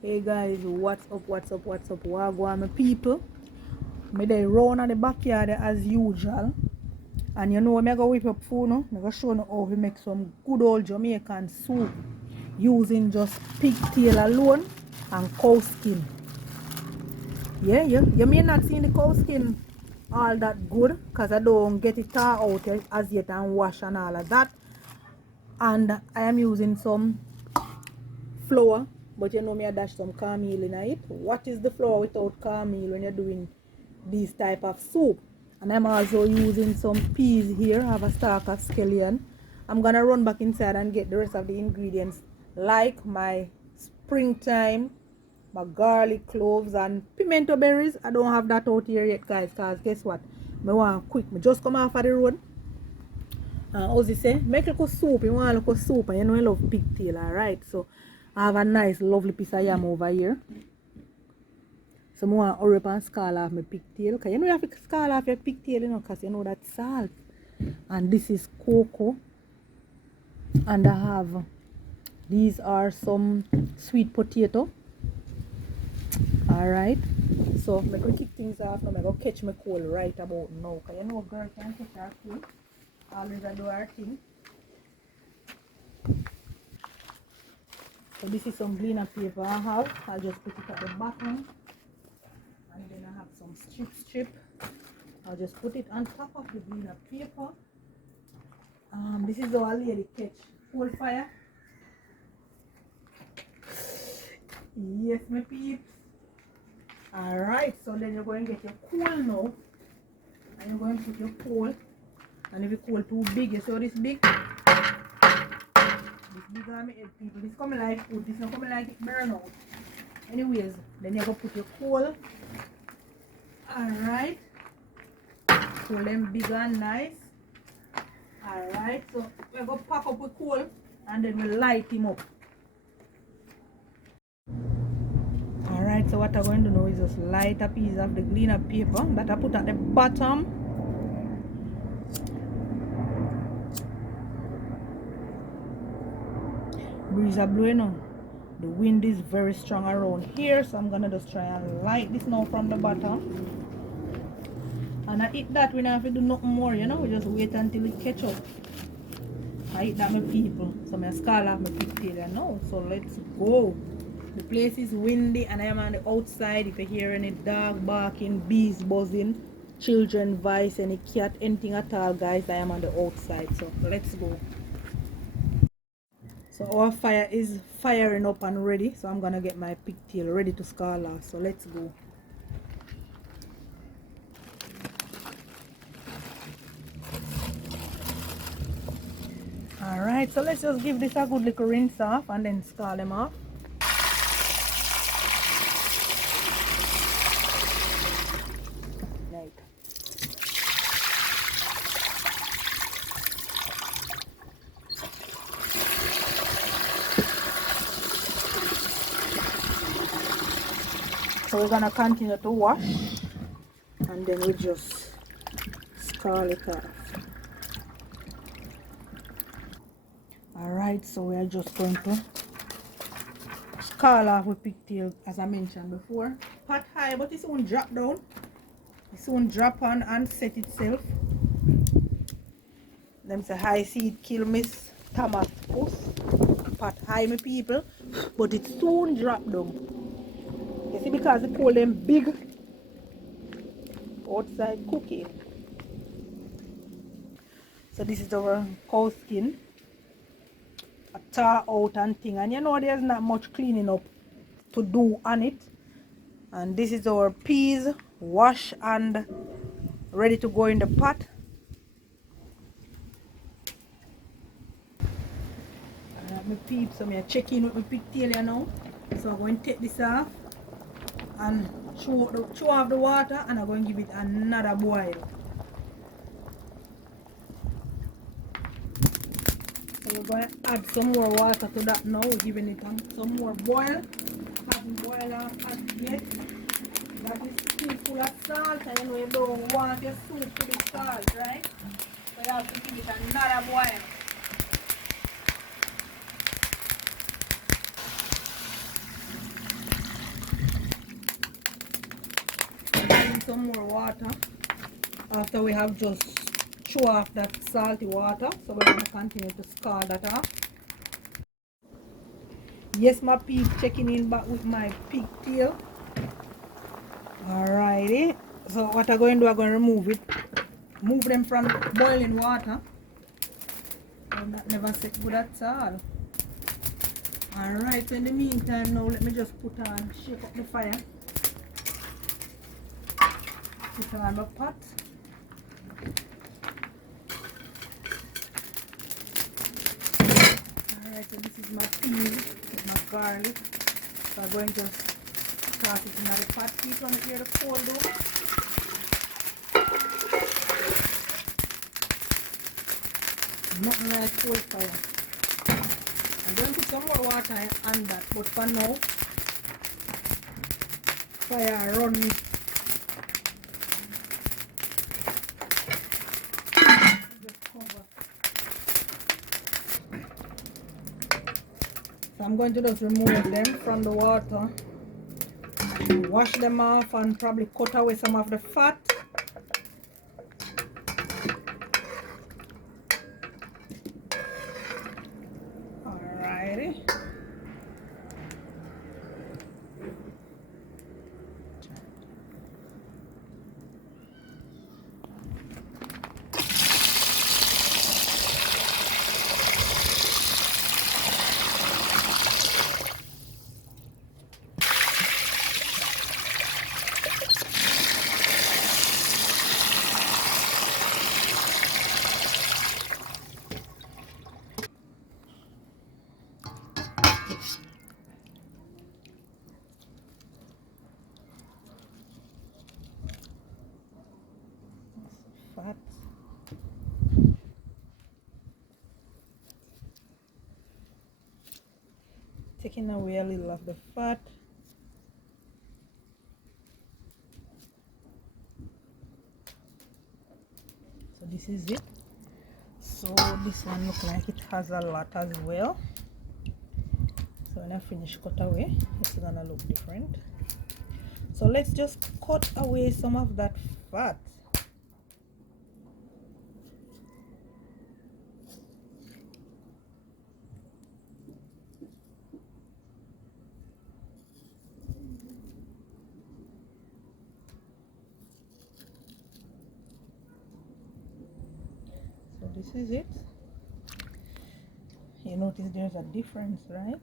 Hey guys, what's up, wagwan my people. Me dey round at the backyard as usual. And you know me go whip up food no? Me go show you how we make some good old Jamaican soup using just pigtail alone and cow skin. Yeah, you may not see the cow skin all that good because I don't get it out as yet and wash and all of that. And I am using some flour, but you know me I dash some cornmeal in it. What is the flour without cornmeal when you're doing this type of soup? And I'm also using some peas here. I have a stalk of scallion. I'm gonna run back inside and get the rest of the ingredients like my springtime, my garlic cloves and pimento berries. I don't have that out here yet guys, because guess what, me want quick, me just come off of the road. How's it say? Make a little soup. You want a little soup and you know I love pigtail, alright? So I have a nice lovely piece of yam over here. So I want to hurry up and scald off my pigtail. Because you know you have to scald off your pigtail, you know, because you know that's salt. And this is cocoa. And I have, these are some sweet potato. Alright. So I'm going to kick things off now. I'm going to catch my cold right about now. Because you know girl can catch her cold. Always I do our thing. So this is some cleaner paper I have. I'll just put it at the bottom. And then I have some strip. I'll just put it on top of the cleaner paper. This is how I lay the catch full fire. Yes, my peeps. Alright, so then you're going to get your coal now. And you're going to put your coal. And if your coal too big, you see how this big? This big on my head, people. This coming like food. This not coming like it burn out. Anyways, then you're going to put your coal. Alright. Coal them big and nice. Alright, so we're going to pack up with coal and then we'll light him up. Alright, so what I'm going to do now is just light a piece of the cleaner paper that I put at the bottom. Breeze are blowing on. The wind is very strong around here, so I'm gonna just try and light this now from the bottom. And I eat that, we don't have to do nothing more, you know, we just wait until it catch up. I eat that, my people. So I scald off my pigtail now. So let's go. The place is windy and I am on the outside. If you hear any dog barking, bees buzzing, children voice, any cat, anything at all, guys, I am on the outside. So let's go. So our fire is firing up and ready. So I'm gonna get my pigtail ready to scald off. So let's go. Alright, so let's just give this a good little rinse off and then scald them off. Right. So we're gonna continue to wash and then we just scald it off. Alright, so we are just going to scald off with pigtail as I mentioned before. Pot high, but it won't drop down. It won't drop on and set itself. Them say high seed kill Miss Thomas Puss. Pot high, my people, but it soon drop down. You see, because they call them big outside cooking. So this is our cow skin. A tar out and thing, and you know there's not much cleaning up to do on it. And this is our peas, wash and ready to go in the pot. My peeps, so I'm checking with my pigtail now. So I'm going to take this off and chew off the water, and I'm going to give it another boil. So we're going to add some more water to that now. We're giving it some more boil. Hasn't boiled off as yet. That is still full of salt, and you know you don't want your soup to be salt, right? So you have to give it another boil. some more water after we have just throw off that salty water. So we're going to continue to scald that off. Yes, my pig, checking in back with my pigtail. Alrighty. So what I'm going to do, I'm going to move them from boiling water. And that never set good at all. Alright, so in the meantime now let me just shake up the fire. Put on my pot. Alright, so this is my peas with my garlic. So I'm going to start it in the pot. Keep on it here to cold though. Nothing like cold fire. I'm going to put some more water on that, but for now, fire run. Just cover. So I'm going to just remove them from the water, wash them off, and probably cut away some of the fat. Fat. Taking away a little of the fat. So this is it. So this one looks like it has a lot as well. So when I finish cut away, it's gonna look different. So let's just cut away some of that fat. So this is it. You notice there's a difference, right?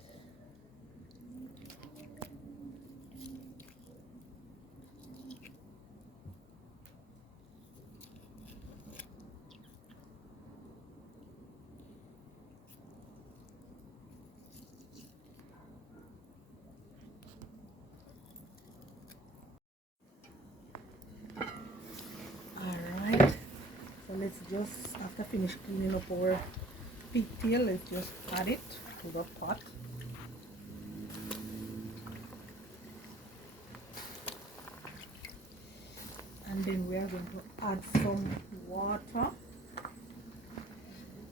Let's just, after finish cleaning up our pigtail, let's just add it to the pot. And then we are going to add some water.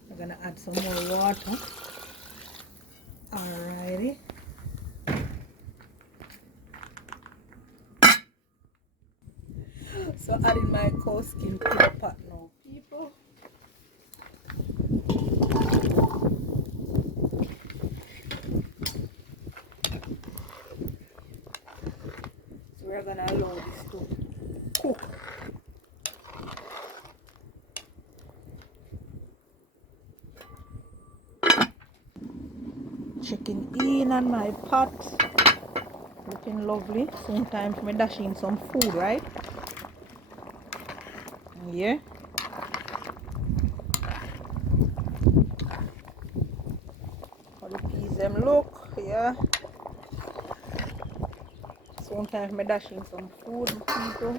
We're going to add some more water. Alrighty. So adding my cow skin to the pot now, people. So we're gonna allow this to cook. Chicken in on my pot. Looking lovely. Sometimes me dash in some food, right? Yeah. How the peas them look, yeah. Sometimes me dash in some food, people.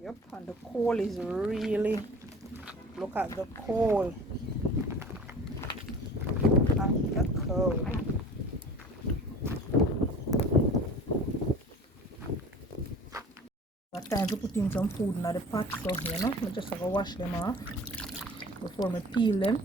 Yep, and the coal is really, look at the coal. And the coal. At times to put in some food in the pot, so you know, I just have to wash them off before I peel them.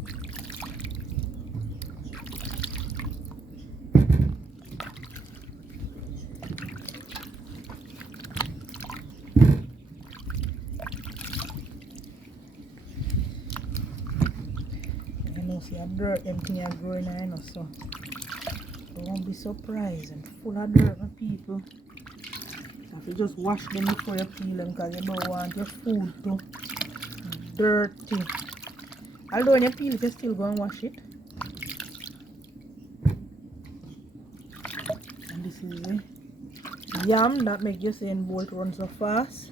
See a dirt them thing are growing I know, so don't be surprised and full of dirt my people. You have to just wash them before you peel them because you don't want your food to dirty. Although when you peel it, you still go and wash it. And this is the yam that makes your Usain Bolt run so fast.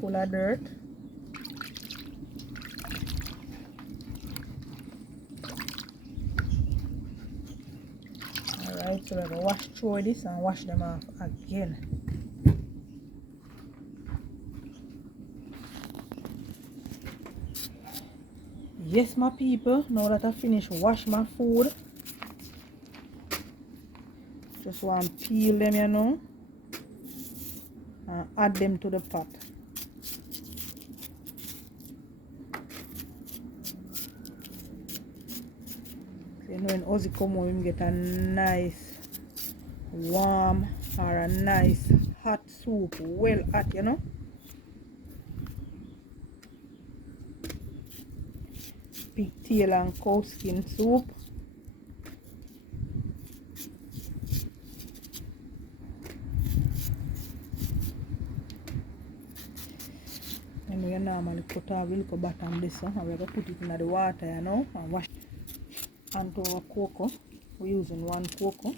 Full of dirt. Alright, so we're going to wash through this and wash them off again. Yes, my people, now that I finished wash my food, just want to peel them, you know, and add them to the pot. So, you know, when Ozzy come home, you get a nice warm or a nice hot soup, well hot, you know. Pigtail and cow skin soup. And we normally put our little bottom this and we're going to put it in the water, you know, and wash it onto our cocoa. We're using one cocoa.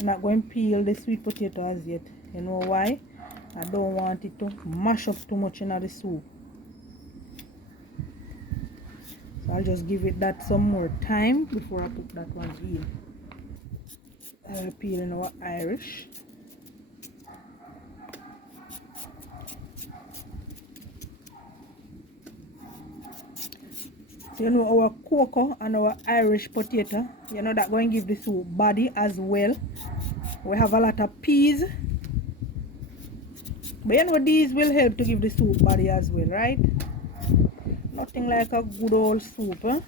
I'm not going to peel the sweet potato as yet. You know why? I don't want it to mash up too much in the soup. So I'll just give it that some more time before I put that one in. I'll peel in our Irish. So you know our cocoa and our Irish potato, you know that going to give the soup body as well. We have a lot of peas. But you know these will help to give the soup body as well, right? Nothing like a good old soup, huh?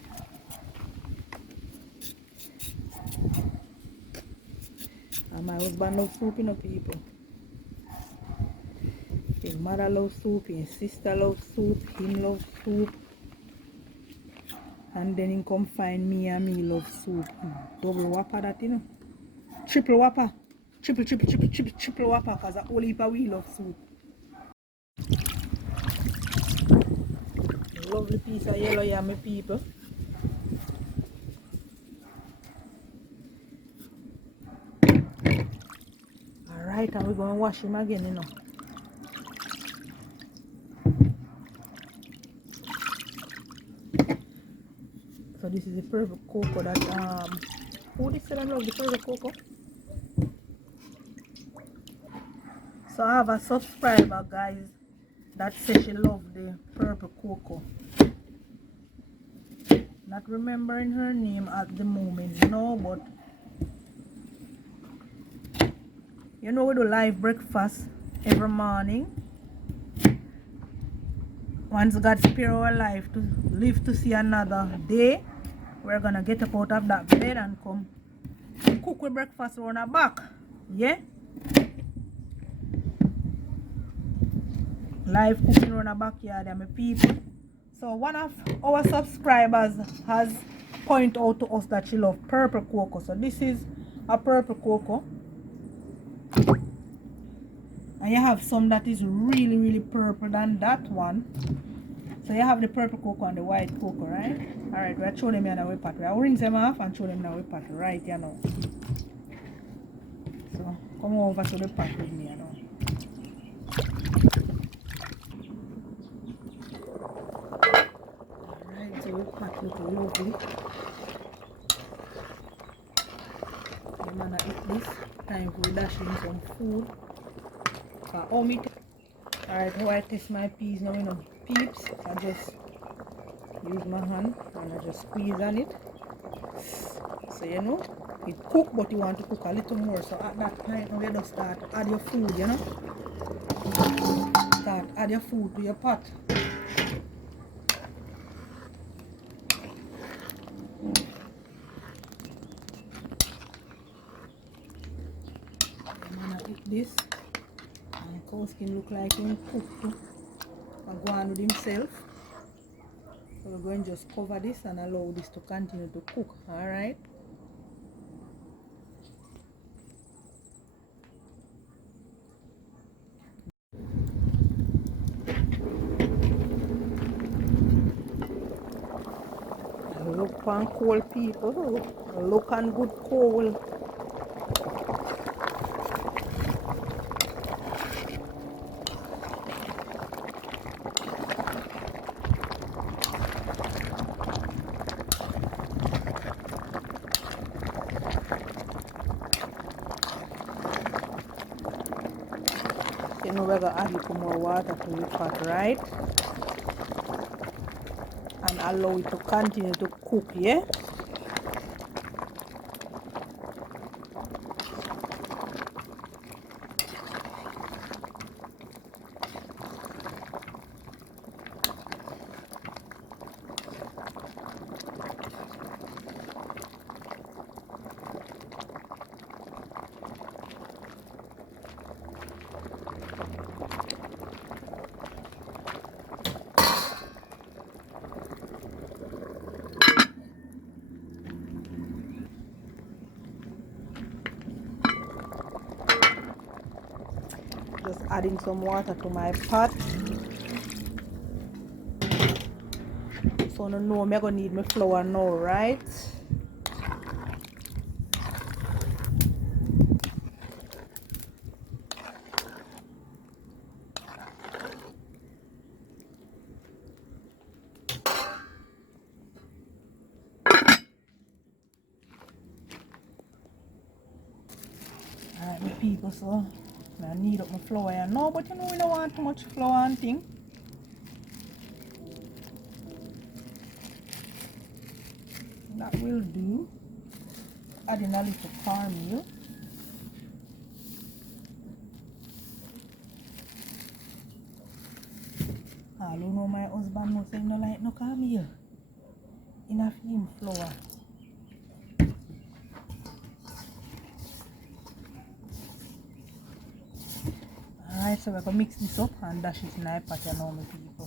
And my husband loves soup, you know, people. His mother loves soup, his sister loves soup, him loves soup. And then he come find me and me love soup. Double whopper that, you know. Triple whopper. Triple whopper because a whole heap of we love soup. Lovely piece of yellow yam, people. Alright, and we're going to wash him again, you know. So this is the perfect cocoa that who this said I love the perfect cocoa? So I have a subscriber, guys, that says she loved the purple cocoa. Not remembering her name at the moment, no, but you know we do live breakfast every morning. Once God spare our life to live to see another day, we're gonna get up out of that bed and come cook with breakfast on our back. Yeah? Live cooking on our backyard and my people. So one of our subscribers has pointed out to us that she loves purple cocoa. So this is a purple cocoa. And you have some that is really, really purple than that one. So you have the purple cocoa and the white cocoa, right? Alright, we'll show them here now we pot. We'll rinse them off and show them now we pot right here now. So come over to the pot with me now. Alright, so we pot look lovely. I'm gonna eat this. Time for dashing some food. Alright, how I test my peas now, you know, peeps. I just use my hand and I just squeeze on it. So you know, it cook, but you want to cook a little more. So at that point now you just start to add your food, you know. Start add your food to your pot. I'm gonna eat this. And cow skin look like him cooked too. I go on with himself. So we're going to just cover this and allow this to continue to cook. Alright. Look on cold people. Look on good cold. You know we're gonna add a little more water to the pot, right? And allow it to continue to cook, yeah? Just adding some water to my pot. So no know I'm gonna need my flour now, right? Alright, my people, so I need up my flour here now, but you know we don't want too much flour and thing. That will do. Adding a little cornmeal. I don't know my husband must say no like no cornmeal. Enough him flour. Alright, so we're gonna mix this up and dash it in our pot now, my people.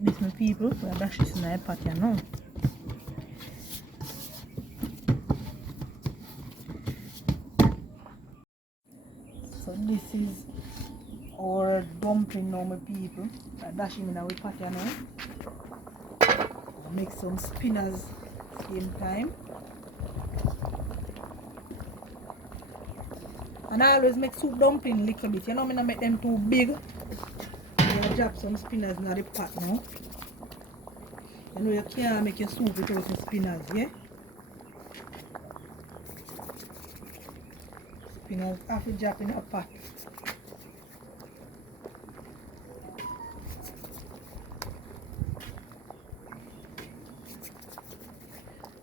This my people, we'll dash this in our pot now. So this is our dumpling now, my people. I dash him in our pot now. I'll make some spinners same time. And I always make soup dumpling little bit. You know, I don't make them too big. I drop some spinners in the pot now. You know you can't make your soup without some spinners, yeah? Spinners have to drop in a pot.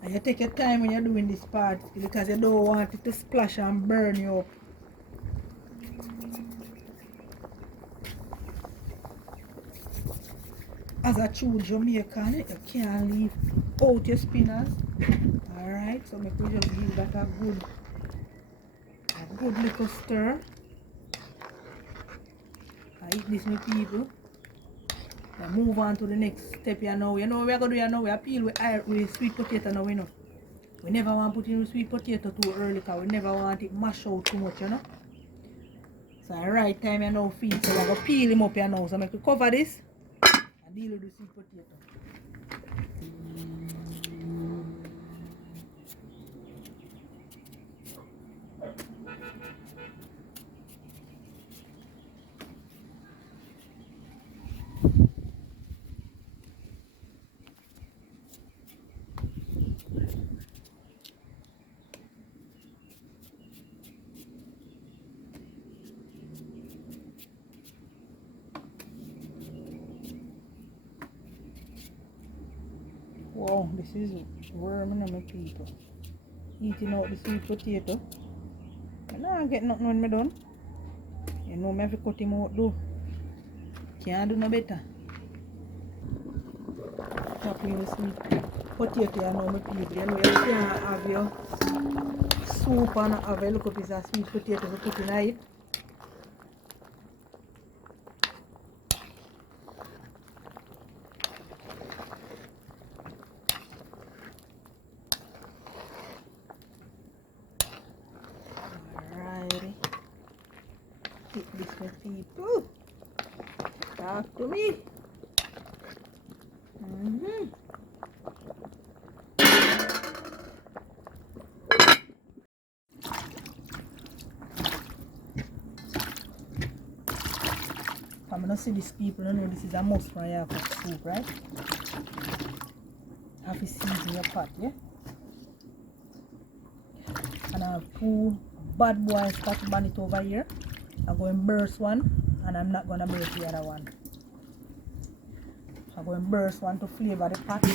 And you take your time when you're doing this part because you don't want it to splash and burn you up. As a true Jamaican, you can't leave out your spinners. Alright, so make we just give that a good little stir. I eat this, my people. And move on to the next step here now. You know what we're going to do now? We peel with sweet potato now, you know. We never want to put in sweet potato too early because we never want it mash out too much, you know. So the right time you now feed. So we're going to peel him up here now. So make we cover this and deal with the sweet potato. Wow, this is worm, my people. Eating out the sweet potato. And I get nothing when me done. You know me have to cut him out though. Can't do no better. Chopping the sweet potato, you know my people. You know you can't have your soup and have a little piece of sweet potato to put in it. Alrighty. Take this, my people. Talk to me. I'm gonna see these people, you know this is a must for your soup, right? Have to season your pot, yeah? And I have two bad boys Scotch bonnet over here. I'm going to burst one and I'm not going to burst the other one. I'm going to burst one to flavor the pot.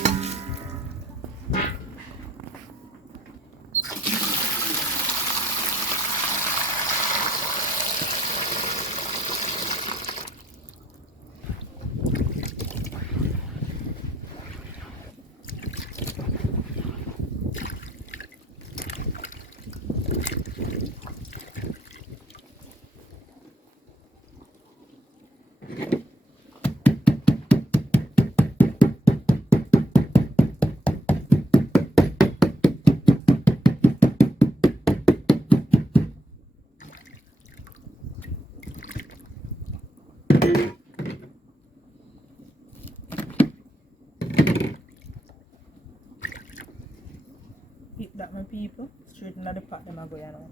Hit that, my people. Straight into the pot, them I go now.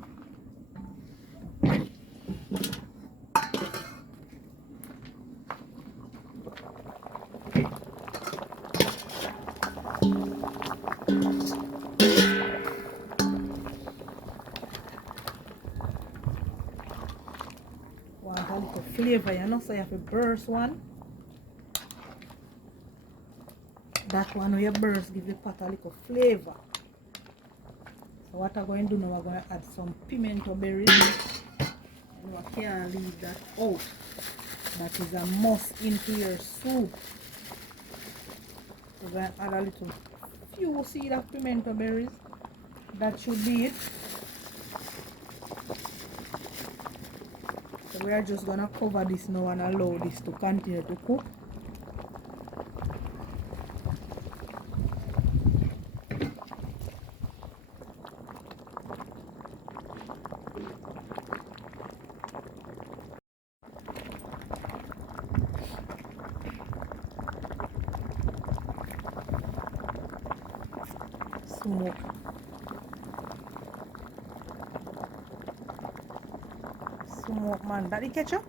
Want a little flavor, you know, so you have to burst one. That one where you burst give the pot a little flavor. So what I'm going to do now, I'm going to add some pimento berries. You can't leave that out. That is a must into your soup. So we're going to add a little few seed of pimento berries. That should be it. So we are just going to cover this now and allow this to continue to cook. Smoke. Smoke, man. Daddy ketchup?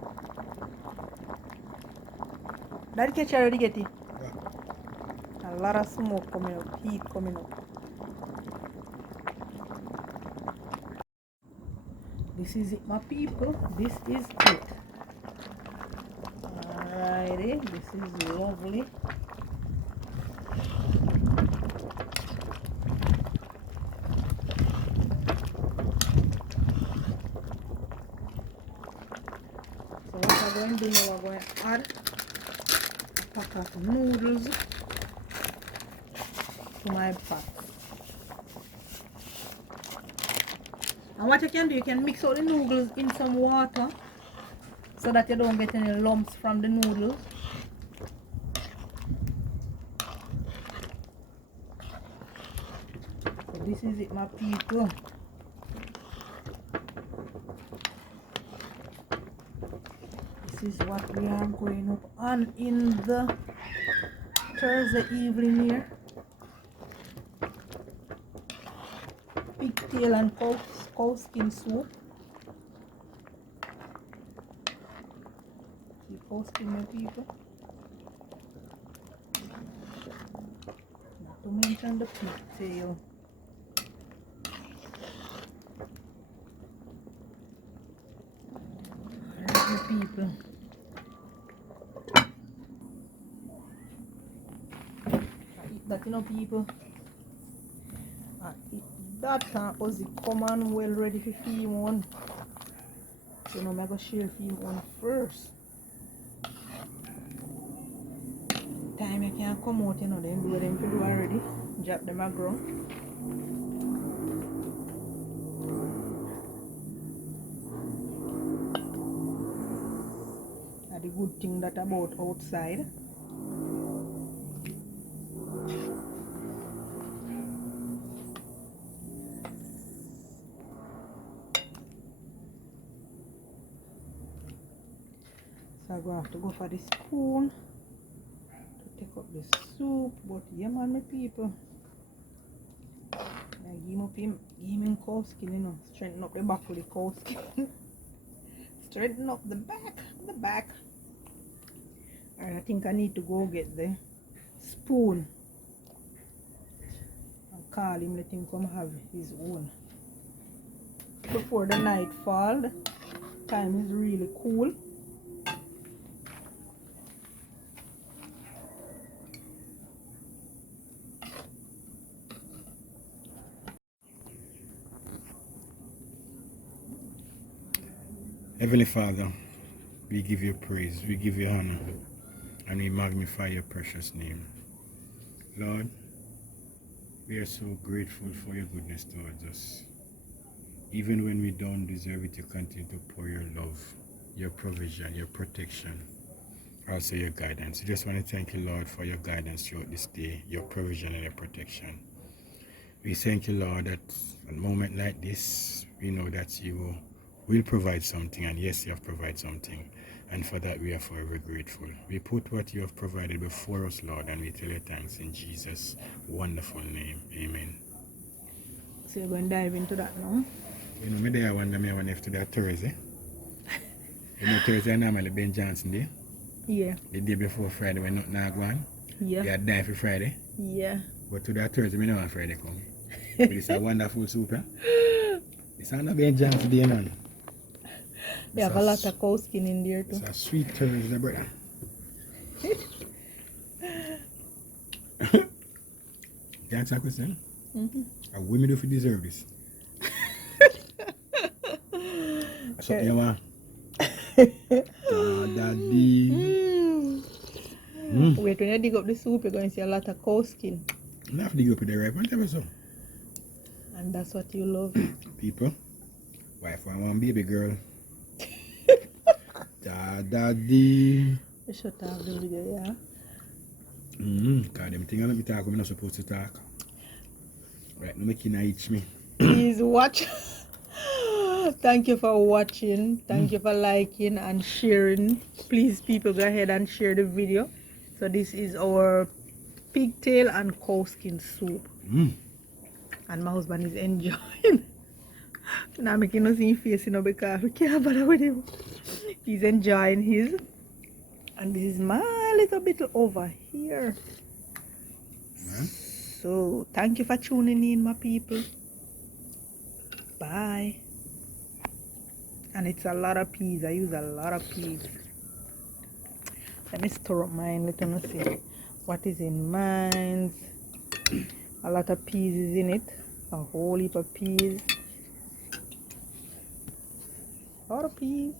Daddy ketchup already get it? Yeah. A lot of smoke coming up, heat coming up. This is it, my people. This is it. Alrighty, this is lovely. So what I'm going to do now, I'm going to add a pack of noodles to my pot. And what you can do, you can mix out the noodles in some water so that you don't get any lumps from the noodles. So this is it, my people. This is what we are going up on in the Thursday evening here. Pigtail and cow skin soup. See cow skin, my people. to mention the pigtail. Alright, my people. I eat that, you know, people. I eat that because it come on well ready to feed one. So now I'm going to share feed one first. Time you can't come out, you know, them do what them to do already. Drop them a ground. And the good thing that about outside. So I'm going to have to go for the spoon to take up the soup. But yeah, man, my people. I give him cow skin, you know. Straighten up the back of the cow skin. Straighten up the back. And I think I need to go get the spoon. And call him, let him come have his own. Before the night fall, the time is really cool. Heavenly Father, we give you praise, we give you honor, and we magnify your precious name. Lord, we are so grateful for your goodness towards us. Even when we don't deserve it, you continue to pour your love, your provision, your protection, also your guidance. We just want to thank you, Lord, for your guidance throughout this day, your provision and your protection. We thank you, Lord, that at a moment like this, we know that you will provide something, and yes, you have provided something, and for that we are forever grateful. We put what you have provided before us, Lord, and we tell you thanks in Jesus' wonderful name. Amen. So you're going to dive into that now? You know, me I wonder if to that Thursday. You know, Thursday normally Ben Johnson Day. Yeah. The day before Friday when nothing not going. Yeah. They had died for Friday. Yeah. But to that Thursday, me know on Friday come. But it's a wonderful soup, eh? It's not Ben Johnson Day, none. They have a lot of cow skin in there too. It's a sweet Thursday, brother. Can I answer a question? What women do for deserve this? Something you want? Daddy. Wait, when you dig up the soup, you're going to see a lot of cow skin. You have to dig up with the right one, tell me so. And that's what you love. People, wife want one baby girl. Daddy. You should have the video, yeah? Because them things I let me talk, I'm not supposed to talk. Right, no making itch me. Please watch. Thank you for watching. Thank you for liking and sharing. Please, people, go ahead and share the video. So this is our pigtail and cow skin soup. And my husband is enjoying. Now making no see face, you know, because we can't bother with him. He's enjoying his. And this is my little bit over here. So thank you for tuning in, my people. Bye. And it's a lot of peas. I use a lot of peas. Let me stir up mine. Let me see what is in mine. A lot of peas is in it. A whole heap of peas. A lot of peas.